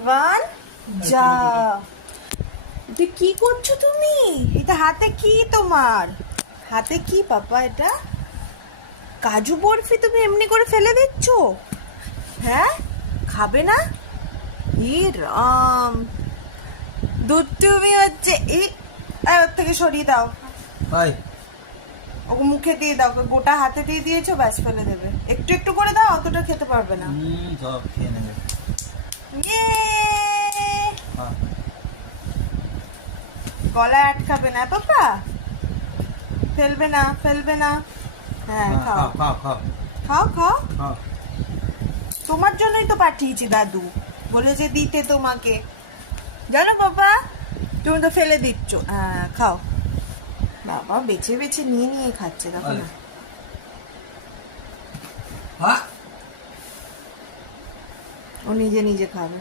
Ivan যা, তুই কি করছো তুমি? এটা হাতে কি তোমার? হাতে কি পাপা এটা? কাজু বরফি তুমি এমনি করে ফেলে দিচ্ছ? হ্যাঁ, খাবে না? ই রাম, দুধ তুমি হচ্ছে ওর থেকে সরিয়ে দাও। ভাই ওকে মুখে দিয়ে দাও, ওকে গোটা হাতে দিয়ে দিয়েছো, ব্যাস ফেলে দেবে। একটু একটু করে দাও, অতটা খেতে পারবে না। সব খেয়ে নেবে। ইয়ে, হ্যাঁ। গলায় আটকাবে না পাপা, ফেলবে না ফেলবে না। হ্যাঁ খাও খাও খাও খাও খাও। খাও। তোমার জন্যই তো পাঠিয়েছি দাদু, বলেছে দিতে তোমাকে, জানো বাবা? তুমি তো ফেলে দিচ্ছ। হ্যাঁ খাও। বাবা বেছে বেছে নিয়ে নিয়ে খাচ্ছে, দেখো না। হ্যাঁ। ও নিজে নিজে খাবে।